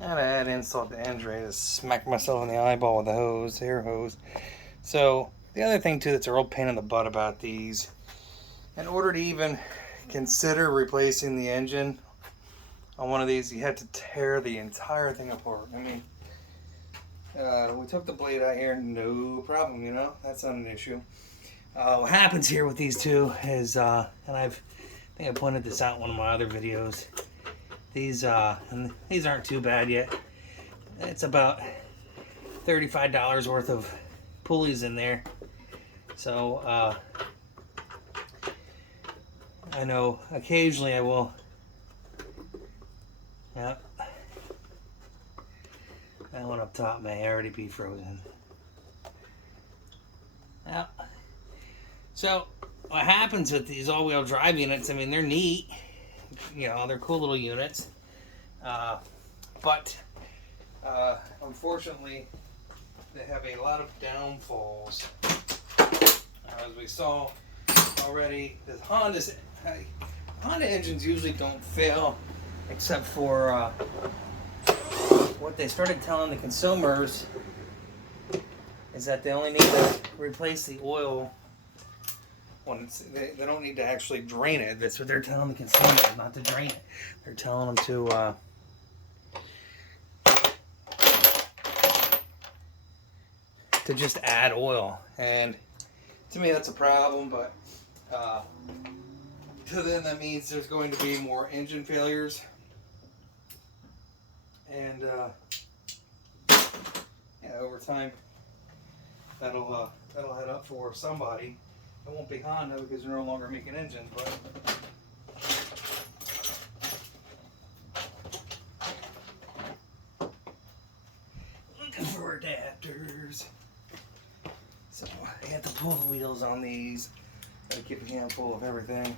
I had installed the end tray to smack myself in the eyeball with a hose, air hose. So the other thing too that's a real pain in the butt about these, in order to even consider replacing the engine on one of these, you have to tear the entire thing apart. I mean, we took the blade out here, no problem, you know, that's not an issue. What happens here with these two is, and I think I pointed this out in one of my other videos. These aren't too bad yet. It's about $35 worth of pulleys in there. So I know occasionally I will. Yeah, that one up top may already be frozen. Yeah. So what happens with these all-wheel drive units? I mean, they're neat. You know, they're cool little units. But unfortunately, they have a lot of downfalls. As we saw already, the Honda engines usually don't fail, except for what they started telling the consumers is that they only need to replace the oil when they don't need to actually drain it. That's what they're telling the consumers, not to drain it. They're telling them to just add oil. And to me, that's a problem, but to them, that means there's going to be more engine failures. And yeah, over time, that'll head up for somebody. It won't be Honda because they're no longer making engines, but looking for adapters. So I have to pull the wheels on these. Gotta keep a handful of everything.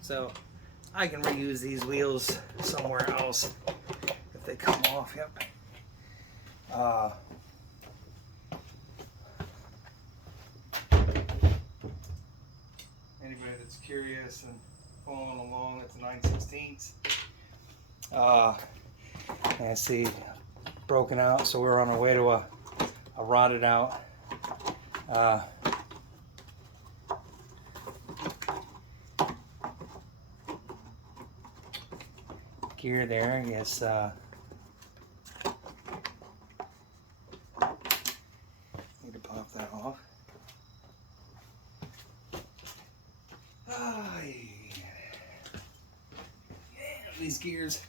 So I can reuse these wheels somewhere else if they come off. Yep. Anybody that's curious and following along, that's 9/16. I see broken out, so we're on our way to a rotted out gear there. I guess need to pop that off. Yeah, these gears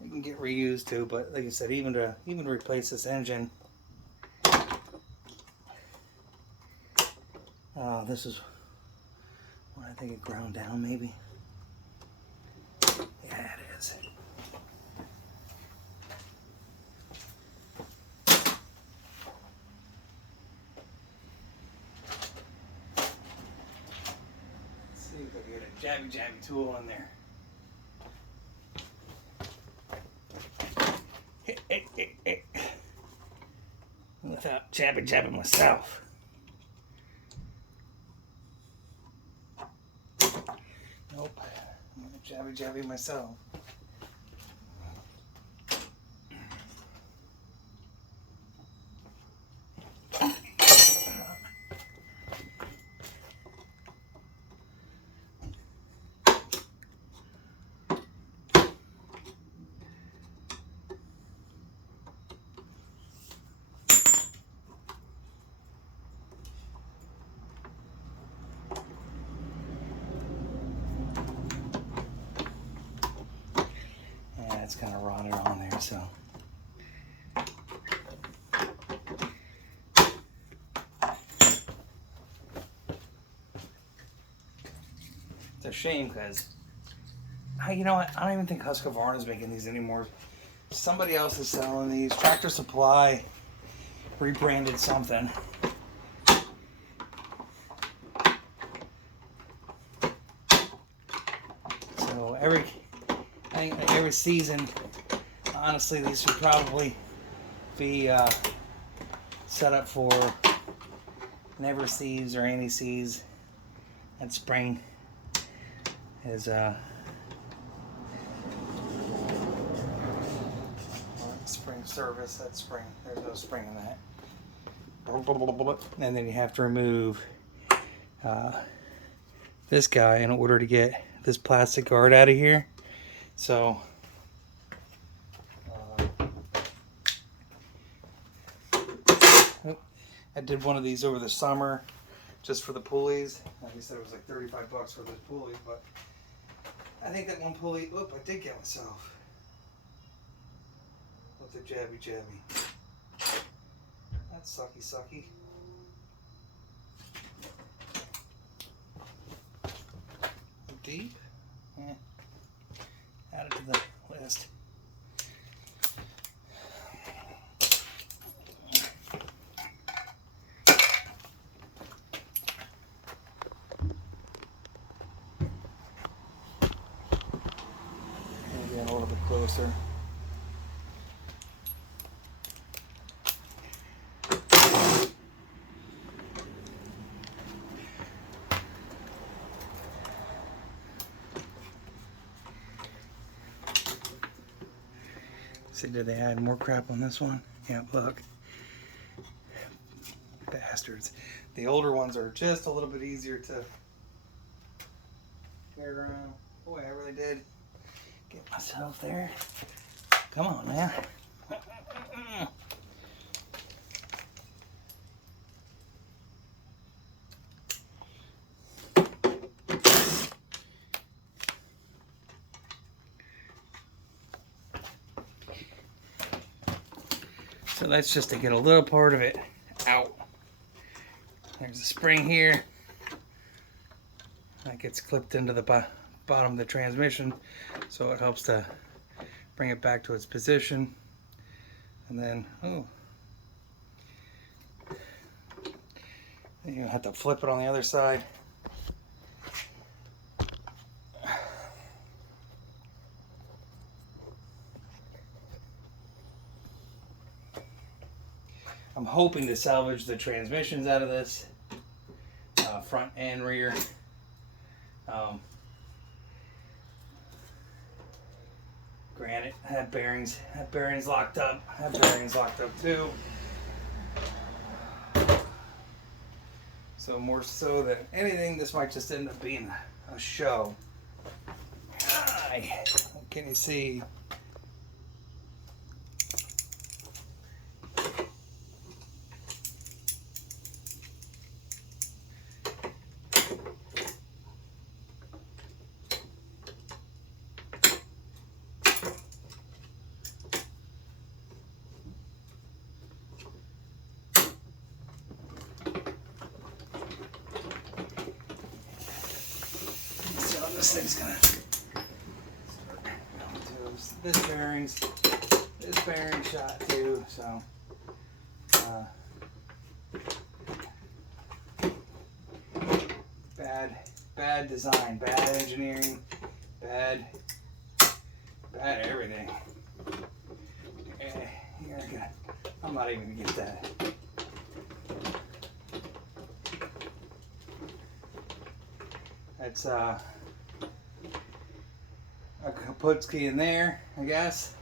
you can get reused too, but like I said, even to replace this engine, this is what I think it ground down, maybe. Yeah, it is. Let's see if I can get a jabby tool in there. Without jabbing myself. Nope. I'm gonna jabby myself. It's kind of rotted on there, so. It's a shame because, you know what, I don't even think Husqvarna is making these anymore. Somebody else is selling these. Tractor Supply rebranded something. So every season, honestly, these should probably be set up for never sees or any sees at spring. is spring service. That spring, there's no spring in that. And then you have to remove this guy in order to get this plastic guard out of here. So I did one of these over the summer just for the pulleys. Like I said, it was like 35 bucks for those pulleys, but I think that one pulley, I did get myself with the jabby. That's sucky. Deep? Yeah. Add it to the list. Maybe a little bit closer. See, did they add more crap on this one? Yeah, look. Bastards. The older ones are just a little bit easier to carry around. Boy, I really did get myself there. Come on, man. So that's just to get a little part of it out. There's a spring here that gets clipped into the bottom of the transmission, so it helps to bring it back to its position. And then, you have to flip it on the other side. I'm hoping to salvage the transmissions out of this, front and rear. Granted, have bearings locked up. Have bearings locked up too. So more so than anything, this might just end up being a show. Can you see? This thing's gonna start going to this bearing shot too, so bad design, bad engineering, bad everything. I'm not even gonna get that. That's a Kaputski in there, I guess.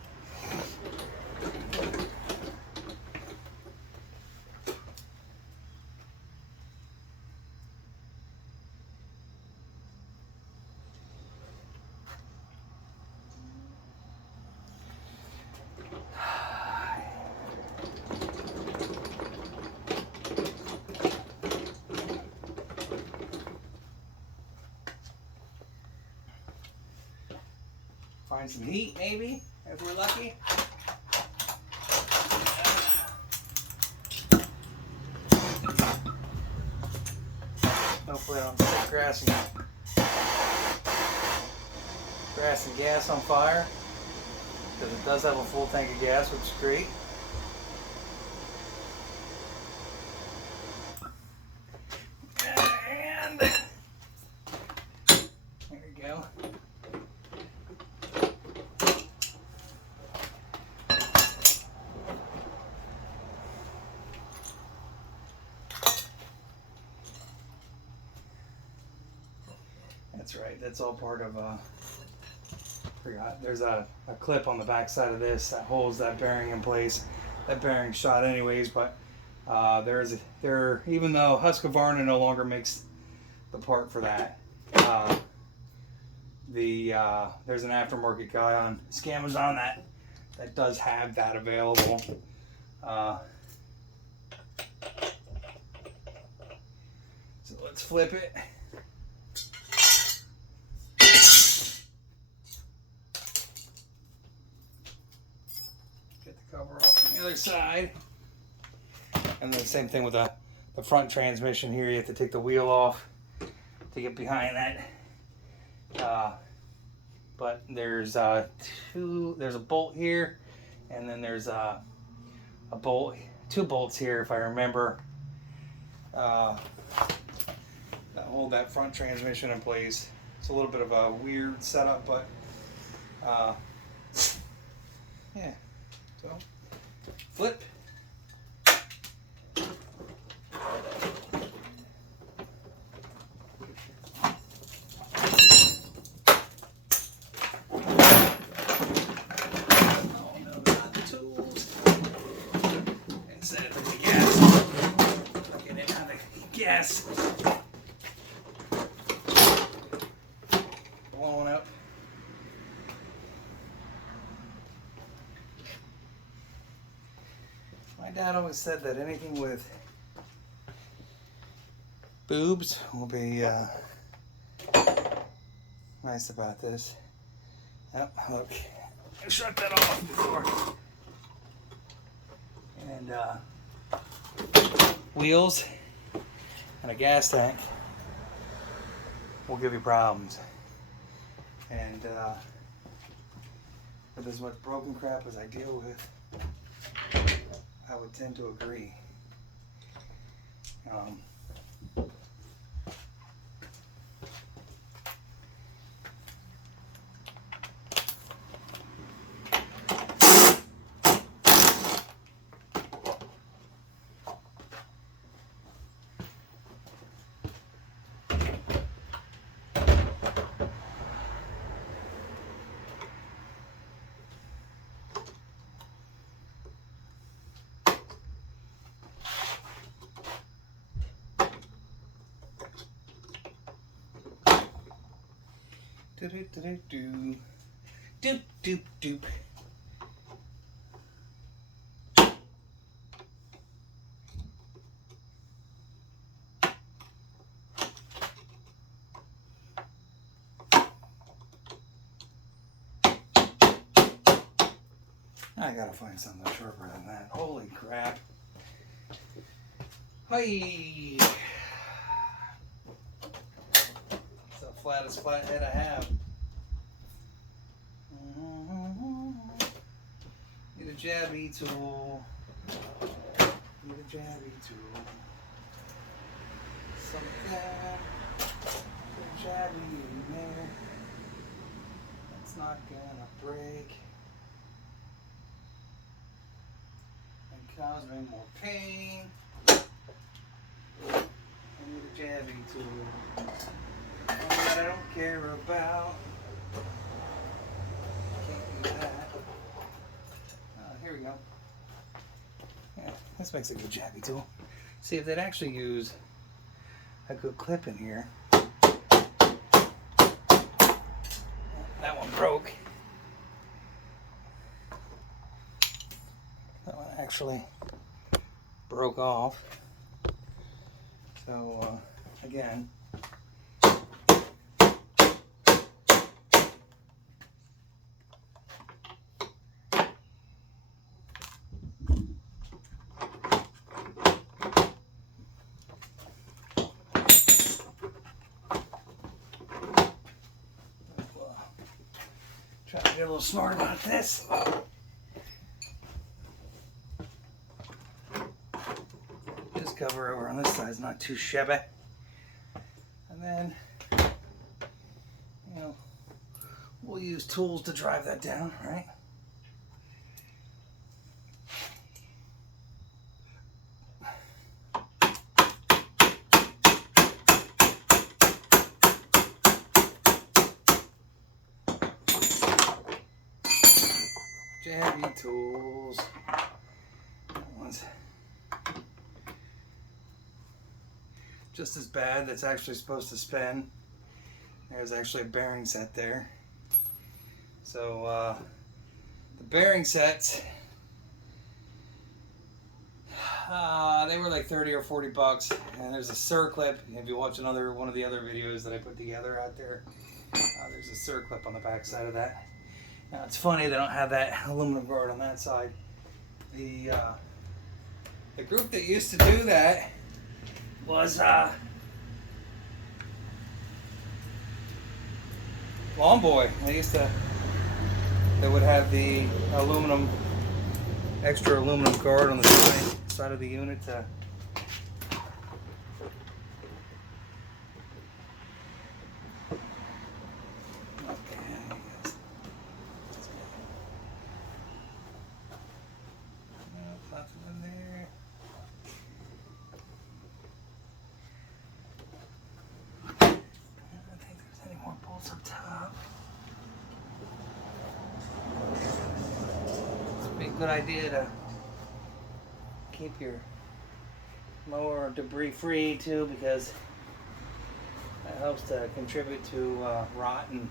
Find some heat, maybe, if we're lucky. Hopefully I don't set grass and gas on fire, because it does have a full tank of gas, which is great. And there we go. That's right. That's all part of, forgot. There's a clip on the back side of this that holds that bearing in place. That bearing's shot anyways, but even though Husqvarna no longer makes the part for that, there's an aftermarket guy on Amazon that does have that available. So let's flip it. Get the cover off on the other side. And then the same thing with the front transmission here. You have to take the wheel off to get behind that. But there's there's a bolt here, and then there's two bolts here, if I remember, that hold that front transmission in place. It's a little bit of a weird setup, but yeah. So flip. Yes. Blowing up. My dad always said that anything with boobs will be nice about this. Yep, look. I shut that off before. And wheels and a gas tank will give you problems. And but as much broken crap as I deal with, I would tend to agree. Do-do-do-do-do. Doop-doop-doop. I gotta find something sharper than that. Holy crap. Hey! It's the flattest flathead I have. Need a jabby tool. Need a jabby tool. Something. Put a jabby in there. That's not gonna break and cause me more pain. I need a jabby tool. One that I don't care about. Can't do that. Here we go. Yeah, this makes a good jabby tool. See if they'd actually use a good clip in here. That one broke. That one actually broke off. So again, try to get a little smart about this. This cover over on this side is not too shabby. And then, you know, we'll use tools to drive that down, right? Chevy tools. That one's just as bad. That's actually supposed to spin. There's actually a bearing set there. So the bearing sets, they were like 30 or 40 bucks. And there's a circlip. If you watch one of the other videos that I put together out there, there's a circlip on the back side of that. Now it's funny they don't have that aluminum guard on that side. The group that used to do that was Lawn Boy. They would have the extra aluminum guard on the side of the unit. Up top. It's a good idea to keep your mower debris free too, because that helps to contribute to rot and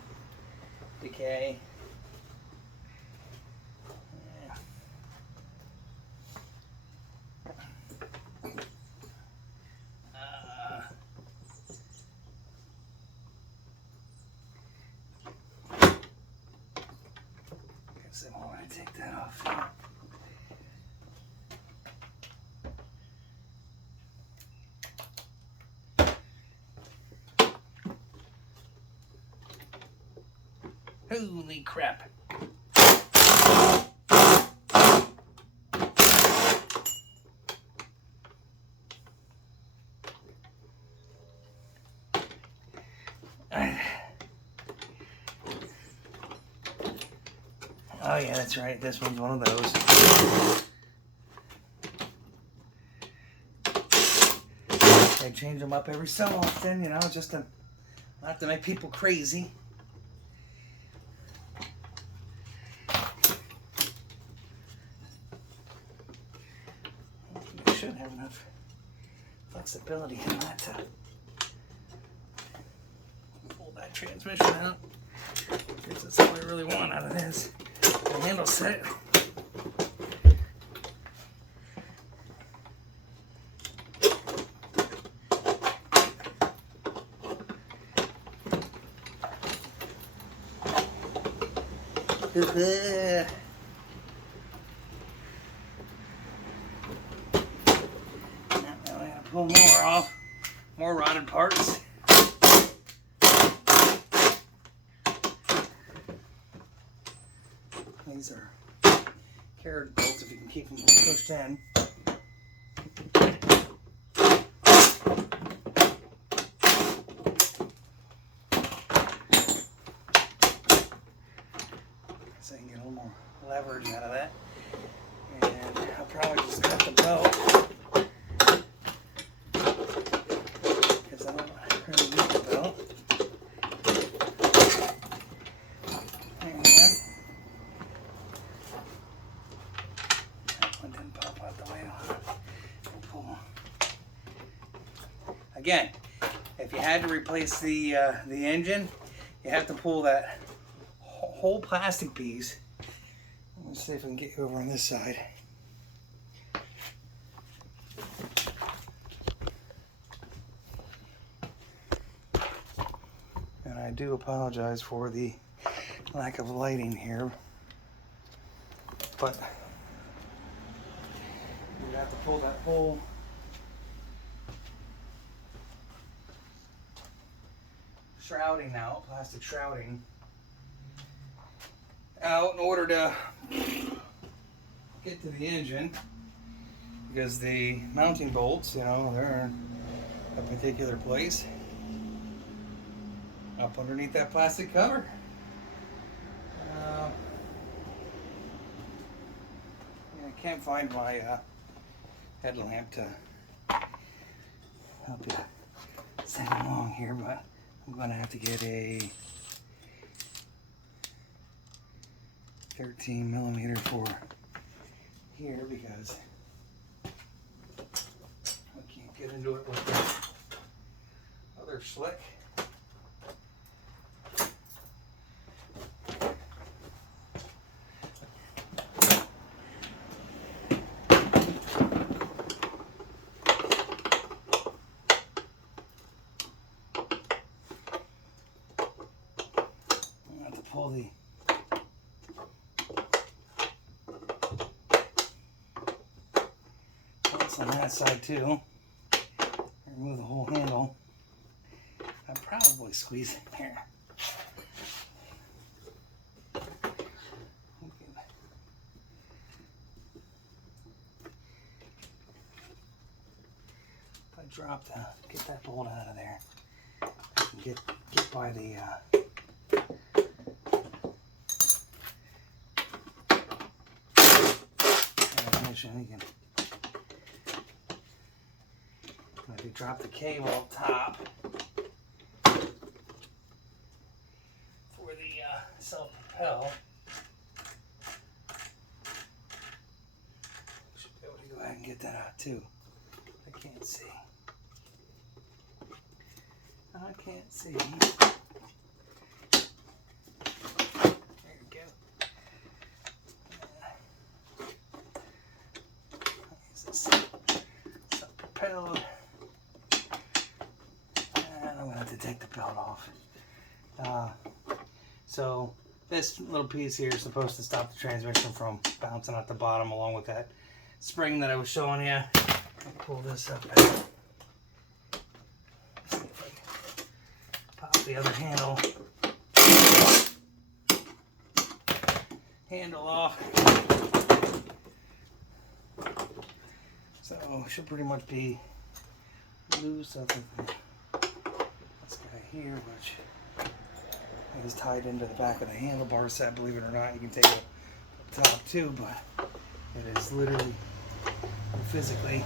decay. I want to take that off. Holy crap. Oh yeah, that's right. This one's one of those. I change them up every so often, you know, just to not to make people crazy. You should have enough flexibility in that to pull that transmission out, because that's all I really want out of this. The handle set. Now I'm gonna pull more off, more rotted parts. These are carriage bolts if you can keep them pushed in. So I can get a little more leverage out of that. And I'll probably just cut the belt, because I don't really need the belt. Again, if you had to replace the engine, you have to pull that whole plastic piece. Let's see if I can get you over on this side. And I do apologize for the lack of lighting here, but you have to pull that whole shrouding out, plastic shrouding out, in order to get to the engine, because the mounting bolts, you know, they're in a particular place up underneath that plastic cover. I can't find my headlamp to help you sing along here, but I'm going to have to get a 13 millimeter for here because I can't get into it with the other slick. I have to pull the on that side too. Remove the whole handle. I'd probably squeeze it here. If I drop get that bolt out of there, I can get by the transmission. You can. If you drop the cable up top for the self-propel, should be able to go ahead and get that out too. I can't see. I can't see. There you go. Use this self-propelled. I'm going to have to take the belt off. So this little piece here is supposed to stop the transmission from bouncing out the bottom along with that spring that I was showing you. I'll pull this up. See if I can pop the other handle off. So it should pretty much be loose other than this guy here, which is tied into the back of the handlebar set. Believe it or not, you can take it up top too, but it is literally physically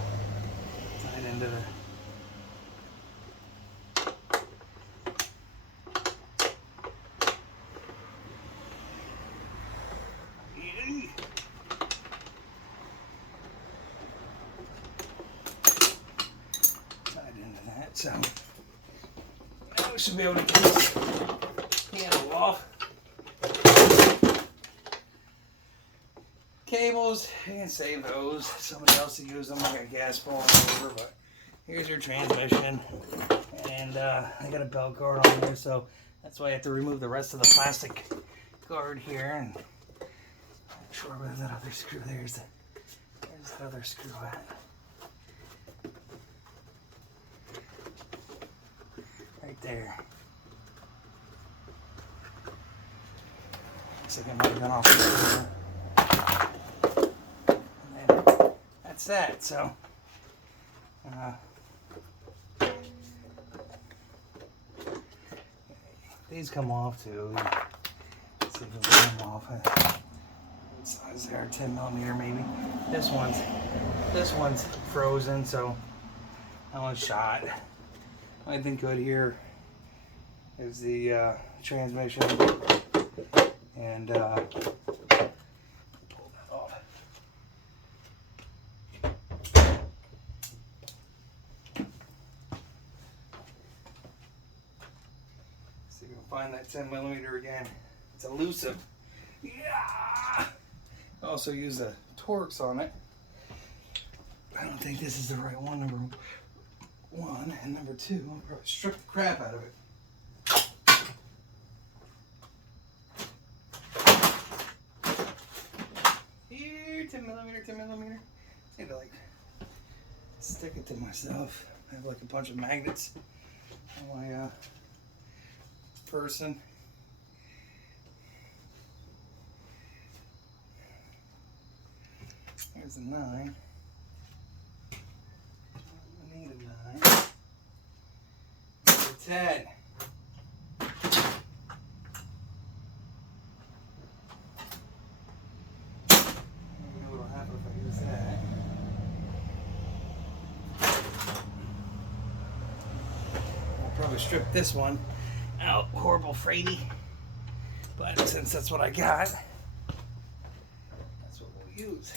tied into the so now we should be able to get this handle off. Cables, you can save those. Somebody else will use them. I got gas falling over, but here's your transmission. And I got a belt guard on there, so that's why I have to remove the rest of the plastic guard here. And I'm sure where that other screw, there's the other screw at. Right there. Looks like it might have gone off the corner. And then that's that. So these come off too. Let's see if they come off. What size they are? 10 millimeter maybe. This one's frozen, so that one's shot. I think good here is the transmission, and pull that off. See if we can find that 10 millimeter again. It's elusive. Yeah. Also use the Torx on it. I don't think this is the right one. Number one, and number two, I'll probably strip the crap out of it. Here, 10 millimeter. I need to like stick it to myself. I have like a bunch of magnets on my person. There's a 9. I need a 9. 10. What'll happen if I use that? I'll probably strip this one out. Horrible freighty. But since that's what I got, use.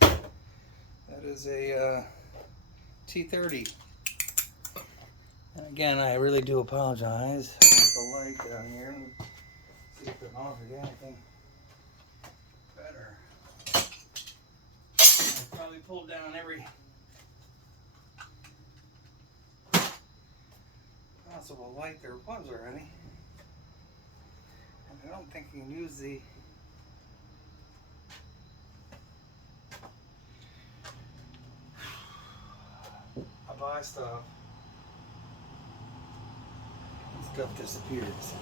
That is a T30. And again, I really do apologize for the light down here. See if it offers anything better. I probably pulled down every possible light there was already. And I don't think you can use the I buy stuff. Stuff disappears.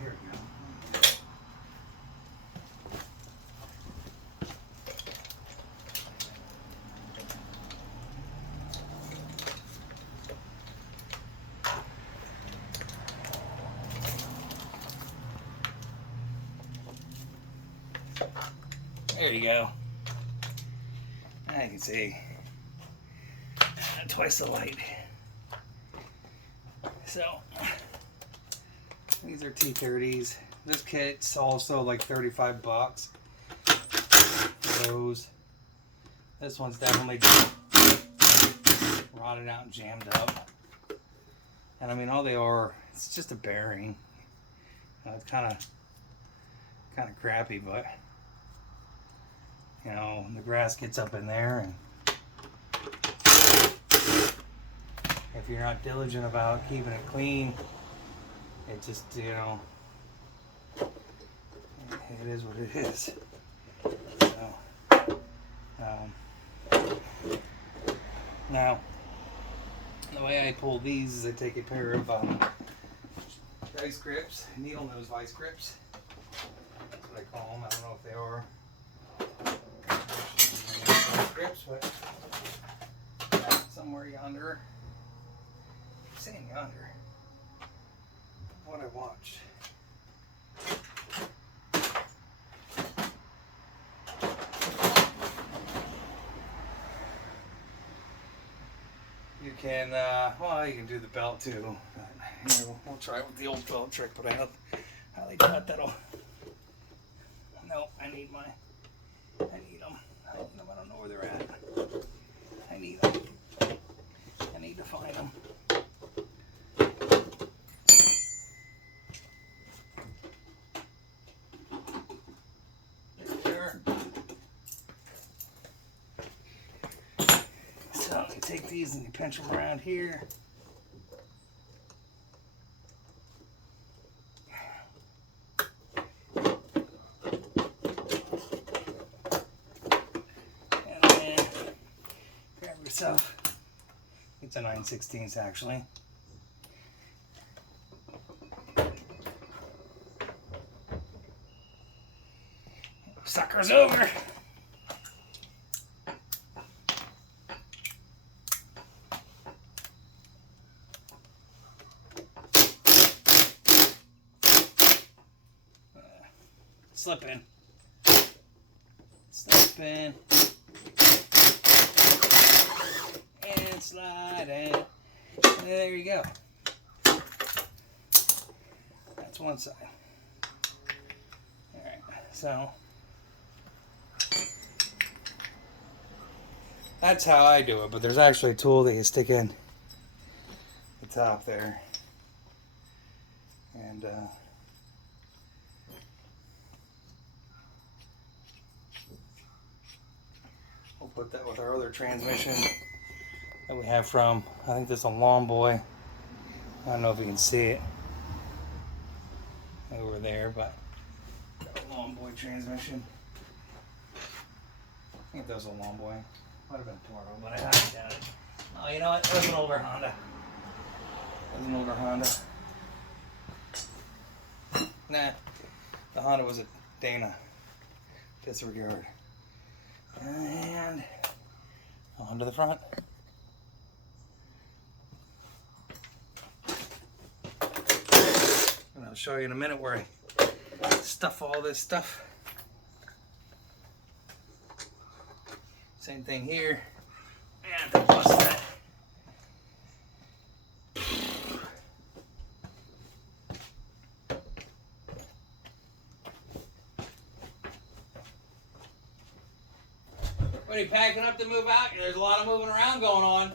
Here we go. There you go. Now you can see twice the light. So these are T30s. This kit's also like 35 bucks for those. This one's definitely rotted out and jammed up. And I mean, all they are, it's just a bearing. It's kind of crappy, but you know, the grass gets up in there, and if you're not diligent about keeping it clean, it just, you know, it is what it is. So, now, the way I pull these is I take a pair of vice grips, needle nose vice grips. That's what I call them. I don't know if they are vice grips, but somewhere yonder. I'm saying yonder. What I watched. You can, well, you can do the belt too. But here, we'll try it with the old belt trick, but I highly doubt that'll. No, I need them. I don't know where they're at. I need them. I need to find them. So you take these and you pinch them around here. And then grab yourself, it's a 9/16 actually. Sucker's over. Slip in. Slip in. And slide in. And there you go. That's one side. Alright, so that's how I do it, but there's actually a tool that you stick in the top there. And we'll put that with our other transmission that we have from, I think this is a Lawn Boy. I don't know if you can see it over there, but got a Lawn Boy transmission. I think that was a Lawn Boy. Might have been Toro, but I haven't got it. Oh, you know what? That was an older Honda. That was an older Honda. Nah, the Honda was a Dana. Disregard. And onto the front. And I'll show you in a minute where I stuff all this stuff. Same thing here. And to bust that. What, are you packing up to move out? There's a lot of moving around going on.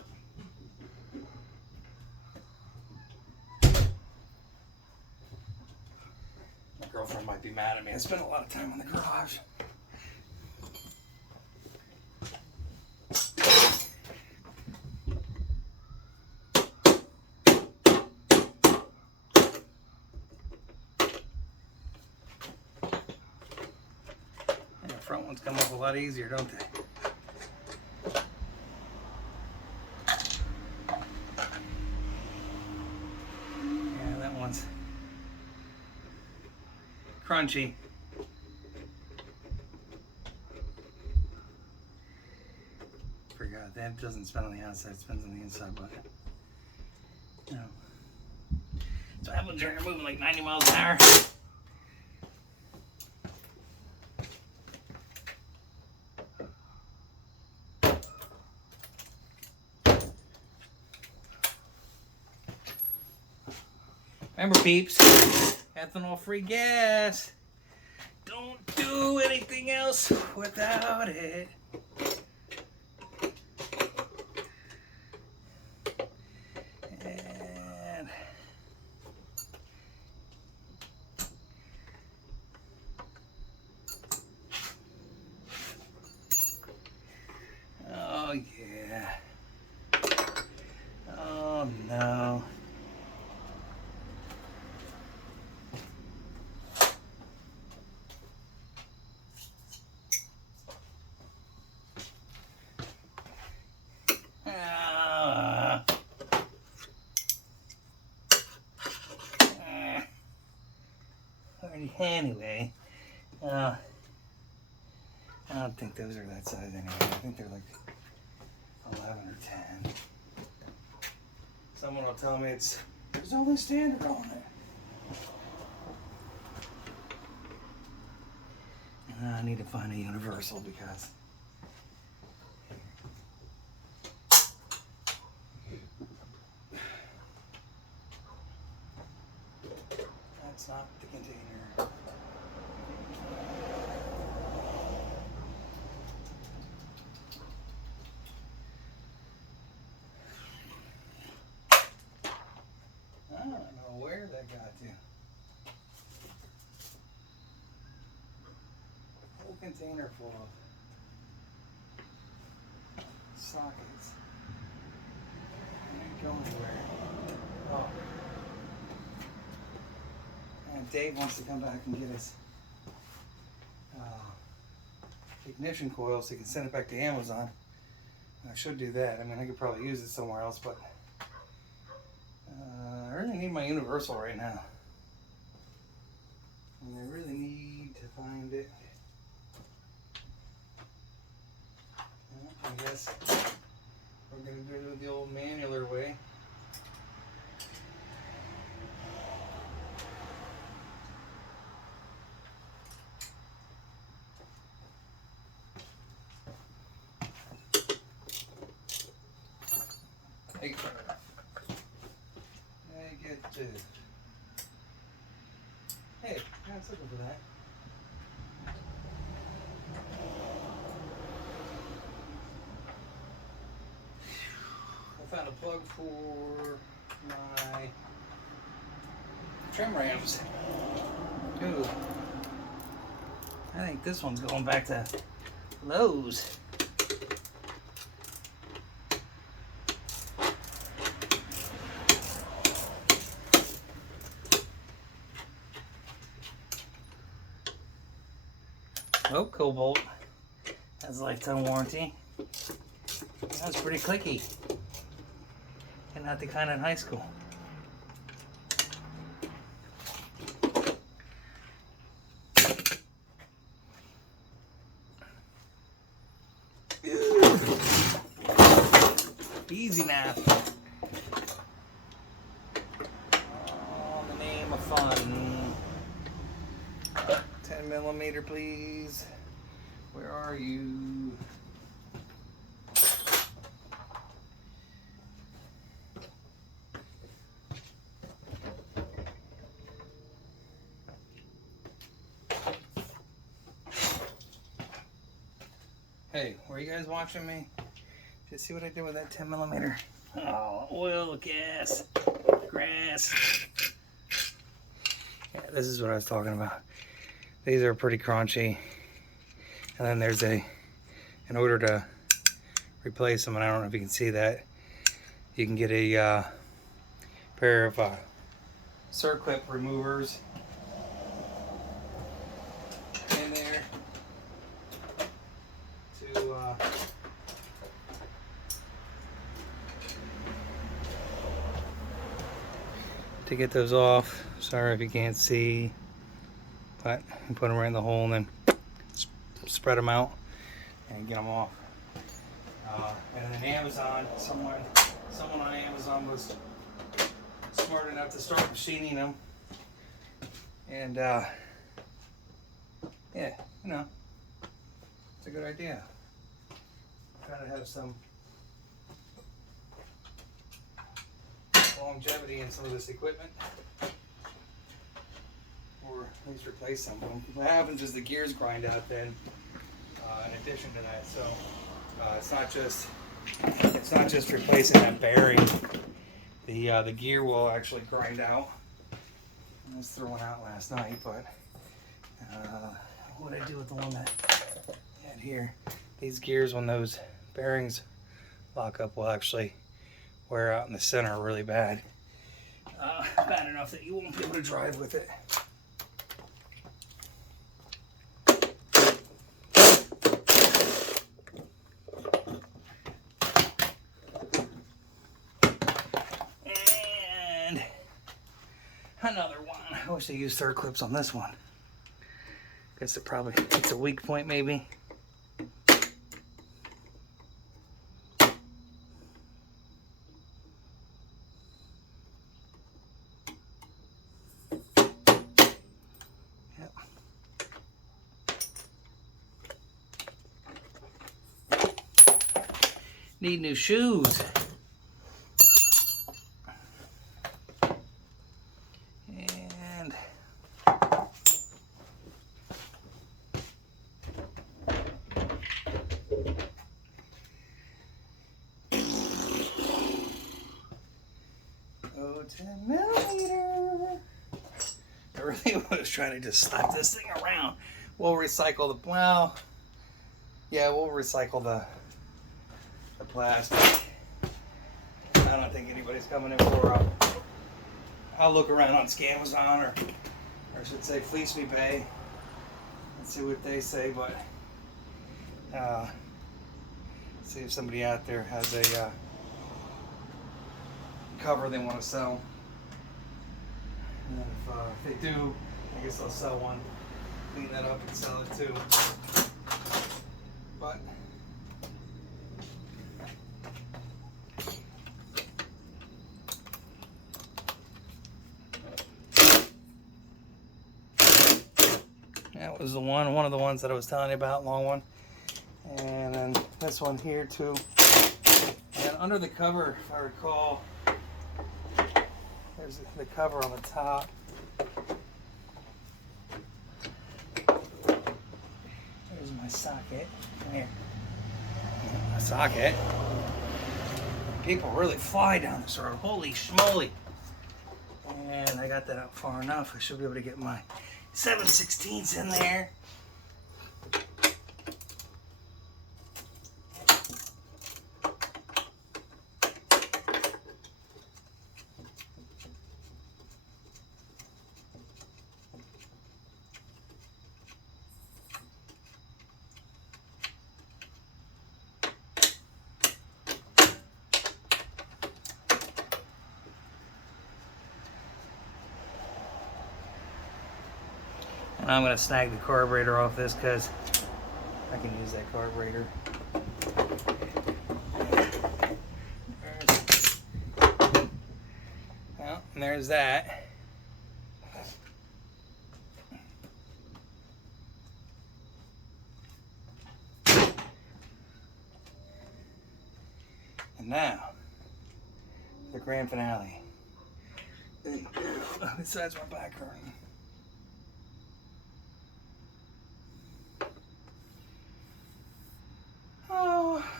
My girlfriend might be mad at me. I spent a lot of time in the garage. And the front ones come up a lot easier, don't they? Crunchy. Forgot that doesn't spin on the outside, it spins on the inside, but no. So what happens when you're moving like 90 miles an hour? Remember, peeps, ethanol-free gas. Don't do anything else without it. And oh yeah. Oh no. Anyway, I don't think those are that size anyway. I think they're like 11 or 10. Someone will tell me there's only standard on it. And I need to find a universal because that's not the container. I don't know where that got to. Whole container full of sockets. It ain't going anywhere. Oh. And Dave wants to come back and get his ignition coil so he can send it back to Amazon. I should do that. I mean, I could probably use it somewhere else, but I really need my universal right now. And I really need to find it. I guess we're going to do it the old manual way. Hey, I get to. Hey, I was looking for that. I found a plug for my trim rams. Ooh. I think this one's going back to Lowe's. Oh, Cobalt has a lifetime warranty. That's pretty clicky. And not the kind in high school. Easy now. Oh, in the name of fun. 10 millimeter, please. Where are you? Hey, were you guys watching me? Did you see what I did with that 10mm? Oh, oil, gas, grass. Yeah, this is what I was talking about. These are pretty crunchy. And then there's in order to replace them, and I don't know if you can see that, you can get a pair of circlip removers in there to get those off. Sorry if you can't see, but you put them right in the hole and then spread them out and get them off. And then Amazon, someone on Amazon was smart enough to start machining them, and yeah, you know, it's a good idea. Try to have some longevity in some of this equipment, or at least replace some of them. What happens is the gears grind out then, in addition to that. So it's not just replacing that bearing. The gear will actually grind out. I was throwing out last night, but what I do with the one that I had here, these gears, when those bearings lock up, will actually wear out in the center really bad. Bad enough that you won't be able to drive with it. And another one. I wish they used third clips on this one. Guess it's a weak point maybe. Need new shoes. And oh, 10mm. I really was trying to just slap this thing around. We'll recycle the, well, yeah, we'll recycle the plastic. I don't think anybody's coming in for I'll look around on Amazon, or I should say Fleece Me Pay, and see what they say, but see if somebody out there has a cover they want to sell. And if they do, I guess I'll sell one, clean that up and sell it too. But that was one of the ones that I was telling you about, long one. And then this one here too. And under the cover, if I recall, there's the cover on the top. There's my socket. Come here. My socket. People really fly down this road. Holy schmoly. And I got that up far enough. I should be able to get my 7/16 in there. And I'm going to snag the carburetor off this because I can use that carburetor. Well, and there's that. And now, the grand finale. Besides my back hurting.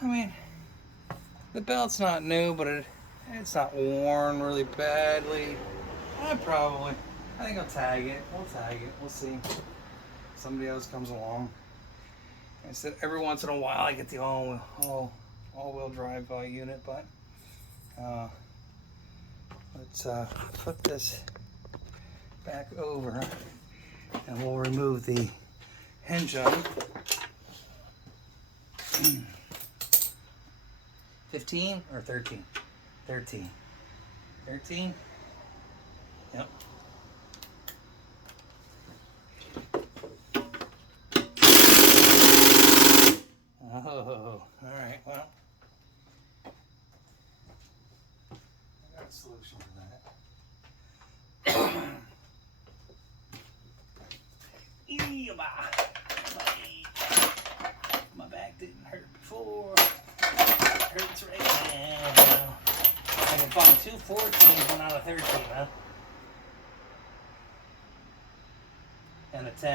I mean, the belt's not new, but it's not worn really badly. I think I'll tag it. We'll tag it. We'll see. Somebody else comes along. I said every once in a while I get the all-wheel drive unit, but let's put this back over, and we'll remove the hinge on. 15 or 13? 13. 13? Yep. Oh, alright, well. I got a solution for that. My back didn't hurt before. It hurts right now. I can find two 14s, one out of 13, huh? And a 10.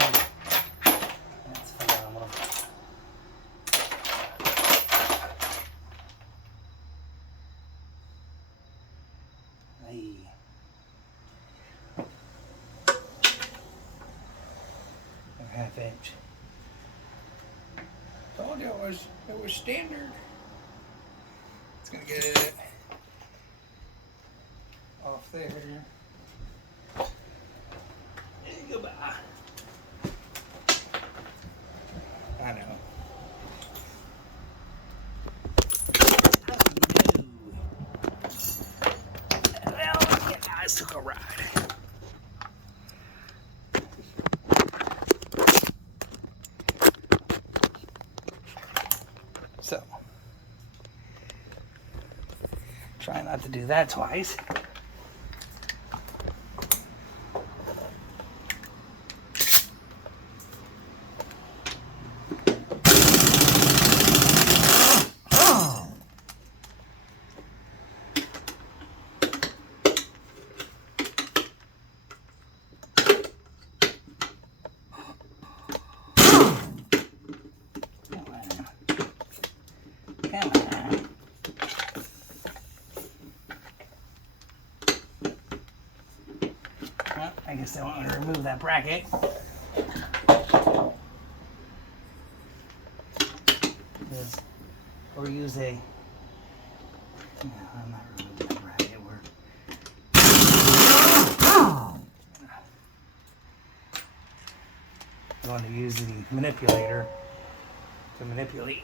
That's phenomenal. Hey. A half inch. Told you it was standard. It's gonna get it off there. There you go. Bye. I know. Well, you guys took a ride. So, try not to do that twice. I guess they want me to remove that bracket. Or use a... No, I'm not removing that bracket. I'm going to use the manipulator to manipulate.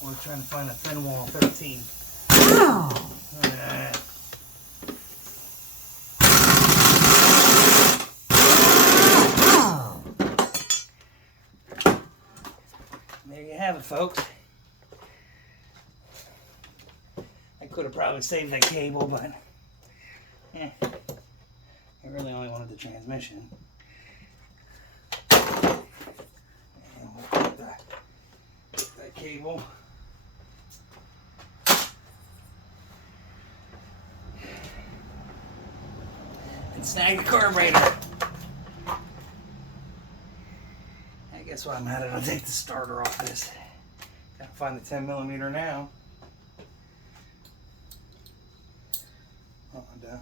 We're trying to find a thin wall 13. There you have it, folks. I could have probably saved that cable, but I really only wanted the transmission. And we'll put that cable. And snag the carburetor. I guess while I'm at it, I'll take the starter off this. Gotta find the 10mm now. Oh, I'm done.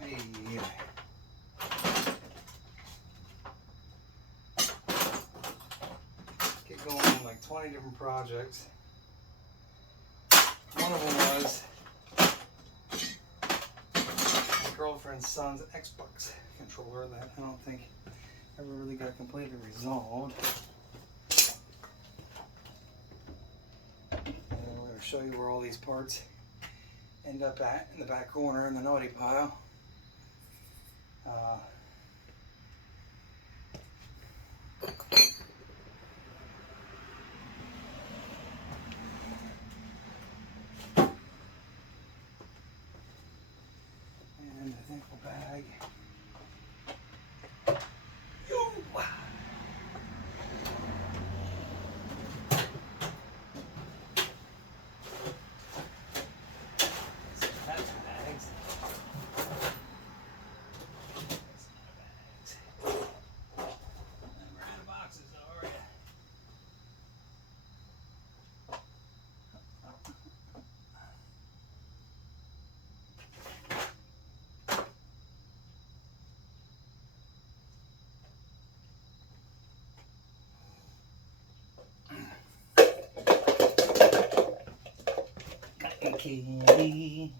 Hey. Get going on like 20 different projects. One of them was my girlfriend's son's Xbox controller that I don't think ever really got completely resolved. I'm going to show you where all these parts end up at in the back corner in the naughty pile. And I think we'll bag. Candy.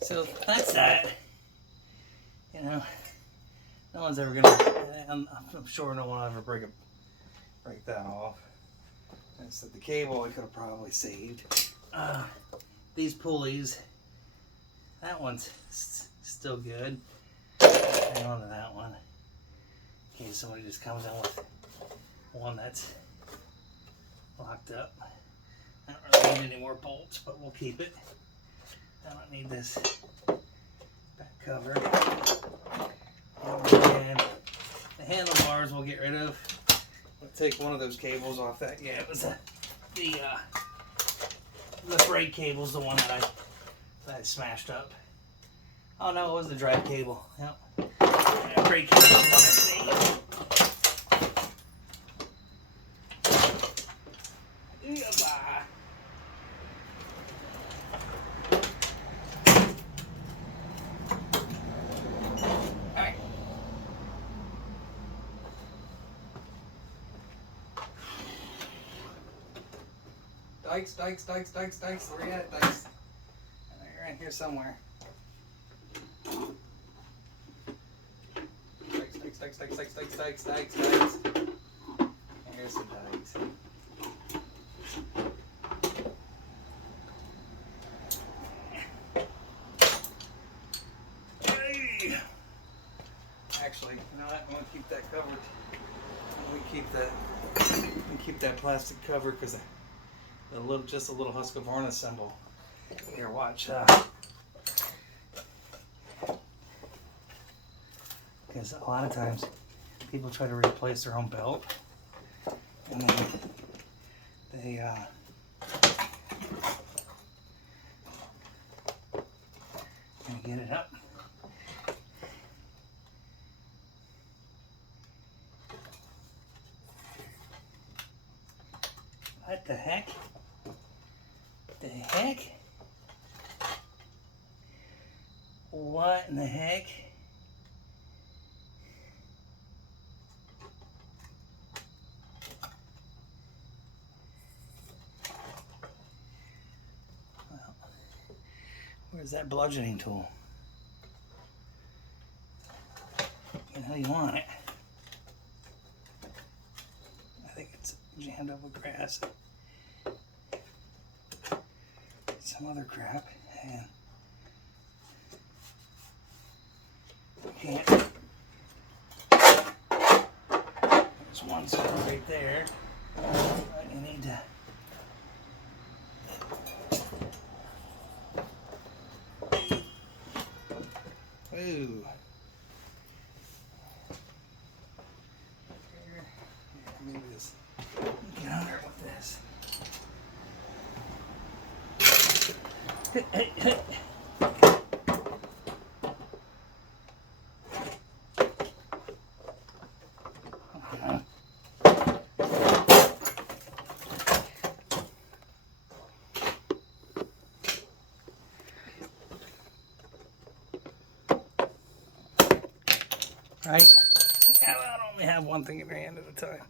So that's that. You know, no one's ever gonna. I'm sure no one will ever break that off. I said the cable I could have probably saved. These pulleys. That one's still good. Hang on to that one in case somebody just comes in with one that's locked up. I don't really need any more bolts, but we'll keep it. I don't need this back cover. And the handlebars we'll get rid of. I'll take one of those cables off that. Yeah, it was the brake cable's the one that I smashed up. Oh no, it was the drive cable. Yep. That brake cable's the one I saved. Dykes. Where you at, Dykes? You're in here somewhere. Dykes. Here's the Dykes. Hey! Actually, you know what? I'm gonna keep that covered. Keep that plastic cover because just a little Husqvarna symbol. Here, watch. Because a lot of times people try to replace their own belt, and then they gonna get it up. What the heck? The heck? What in the heck? Well, where's that bludgeoning tool? You know you want it. I think it's jammed up with grass. Some other crap, and can't. There's one spot right there. But you need to. Ooh. Maybe this. Get under it with this. Hey. Right? I'll only have one thing in your hand at a time.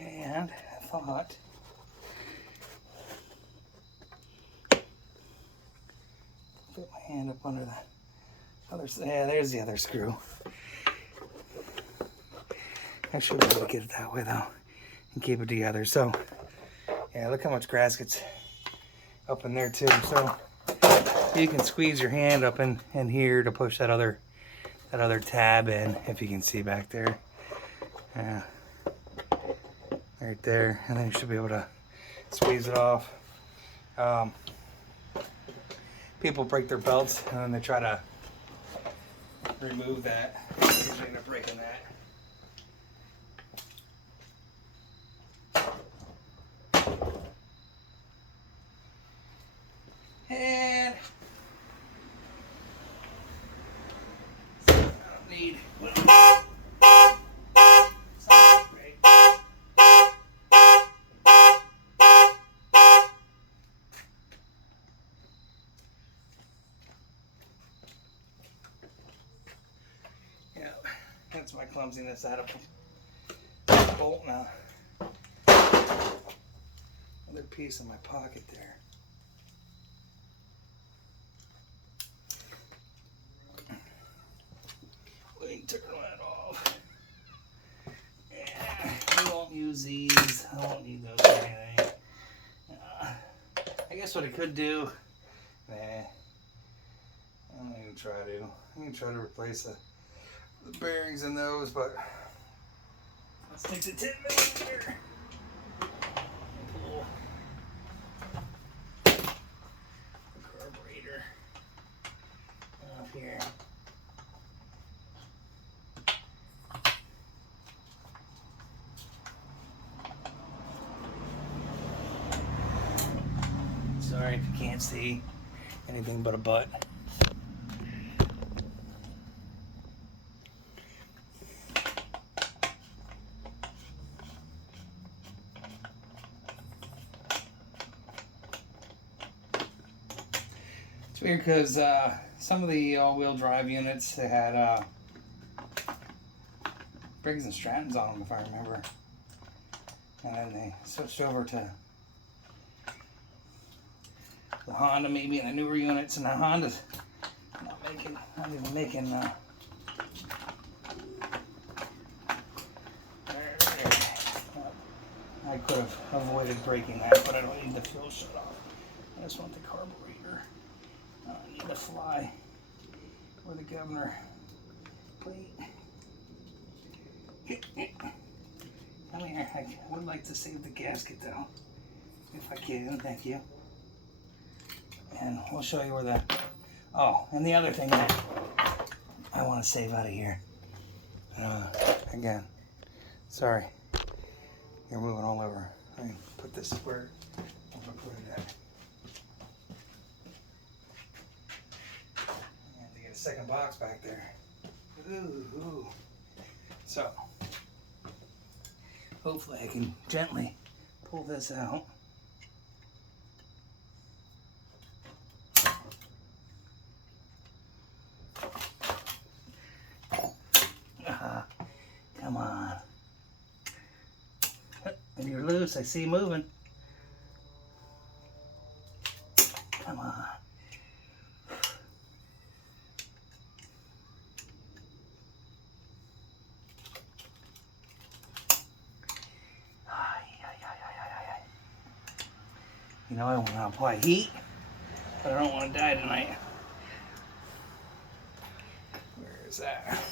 And I thought put my hand up under that Yeah, there's the other screw. I should be able to get it that way though and keep it together. So yeah, look how much grass gets up in there too. So you can squeeze your hand up in here to push that other tab in, if you can see back there. Yeah, right there, and then you should be able to squeeze it off. People break their belts and then they try to remove that. They usually end up breaking that. And I don't need. Yeah, that's my clumsiness. I had a bolt now. Another piece in my pocket there. Turn that off. Yeah, we won't use these. I won't need those or anything. I guess what I could do, I'm not even try to. I'm gonna try to replace the bearings in those, but let's take the 10 millimeter. Pull the carburetor off here. Sorry if you can't see anything but a butt. It's weird because some of the all-wheel drive units, they had Briggs and Strattons on them, if I remember. And then they switched over to the Honda, maybe in the newer units, and the Honda's not even making I could have avoided breaking that, but I don't need the fuel shut off. I just want the carburetor. I need the fly or the governor plate. Come here. I would like to save the gasket though, if I can. Thank you. And we'll show you where the, and the other thing that I want to save out of here. Again, sorry, you're moving all over. Let me put this where I'm going to put it at. And to get a second box back there. Ooh. So, hopefully I can gently pull this out. Come on. And you're loose, I see you moving. Come on. You know, I want to apply heat, but I don't want to die tonight. Where is that?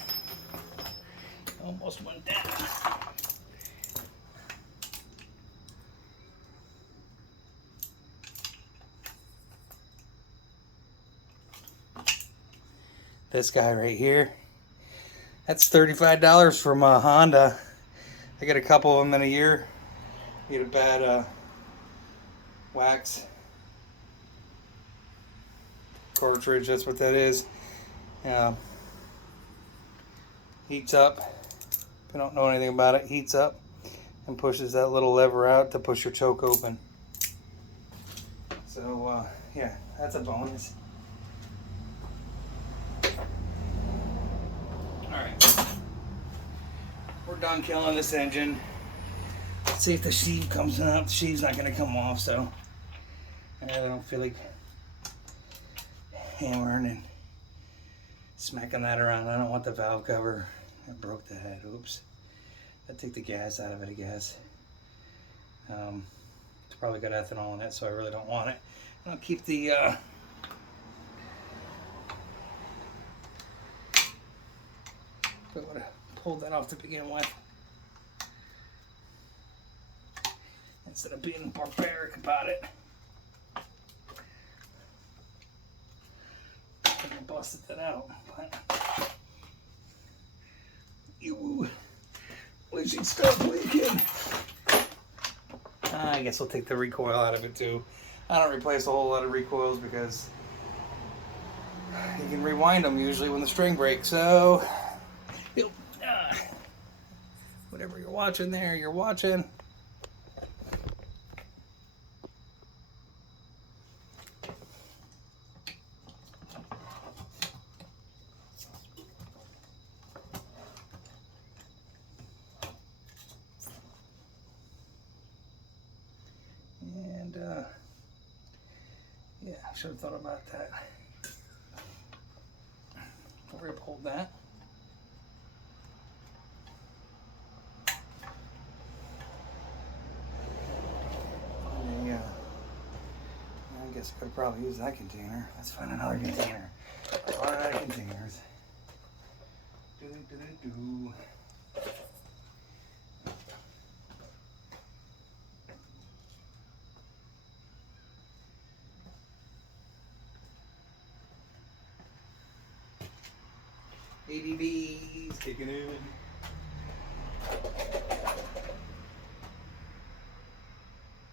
Almost went down. This guy right here, that's $35 from Honda. I get a couple of them in a year. Get a bad wax cartridge, that's what that is. Heats up. If you don't know anything about it, heats up and pushes that little lever out to push your choke open. So yeah, that's a bonus. Alright, we're done killing this engine. Let's see if the sheave comes out. The sheave's not going to come off, so I really don't feel like hammering and smacking that around. I don't want the valve cover. I broke the head. Oops. I take the gas out of it, I guess. It's probably got ethanol in it, so I really don't want it. And I'll keep the I would have pulled that off to begin with, instead of being barbaric about it. I busted that out, but we should stop leaking. I guess we'll take the recoil out of it too. I don't replace a whole lot of recoils because you can rewind them usually when the string breaks. So whatever you're watching there, you're watching. And yeah, I should have thought about that. Already pulled that. Yeah, I guess I could have probably used that container. Let's find another container. Run out of containers. Do. ADV's kicking in.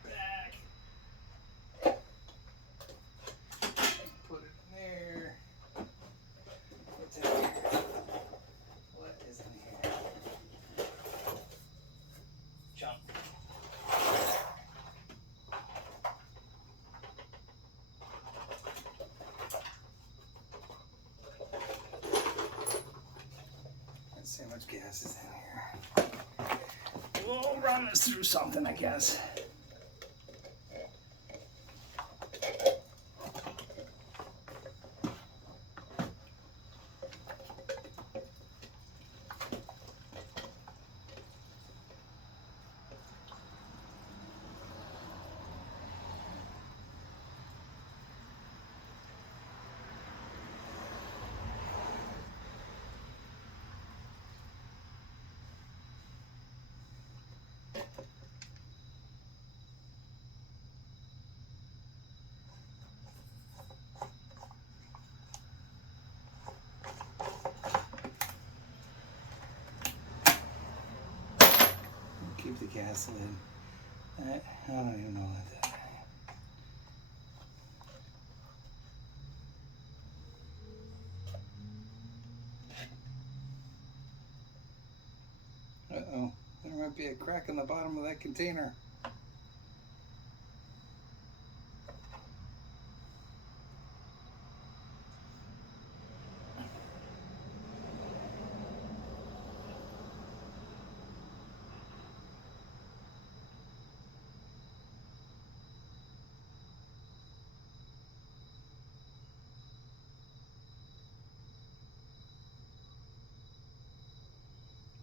Back. Put it in there. What's in here? What is in here? Junk. Let's see how much gas is in here. We'll run this through something, I guess. Keep the gas lid. I don't even know what that. Uh-oh, there might be a crack in the bottom of that container.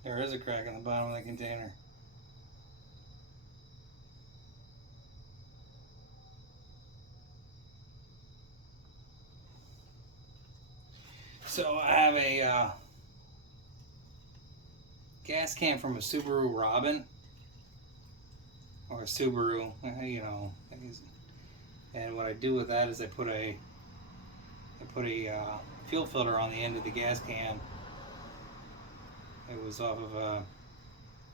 There is a crack in the bottom of the container. So I have a gas can from a Subaru Robin, or a Subaru, you know. And what I do with that is I put a fuel filter on the end of the gas can. It was off of a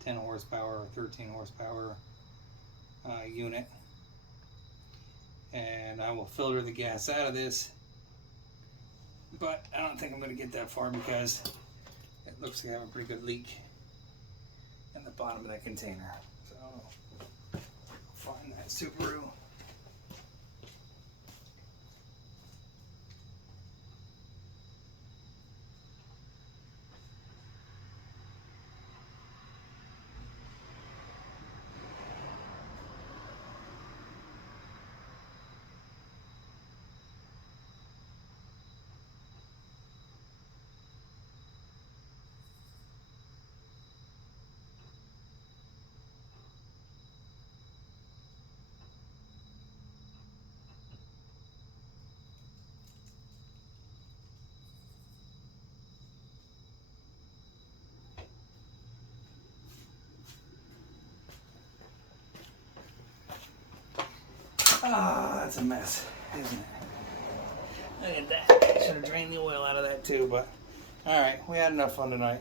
10 horsepower or 13 horsepower unit. And I will filter the gas out of this. But I don't think I'm going to get that far because it looks like I have a pretty good leak in the bottom of that container. So I'll find that Subaru. Ah, that's a mess, isn't it? Look at that. Should have drained the oil out of that too, but all right, we had enough fun tonight.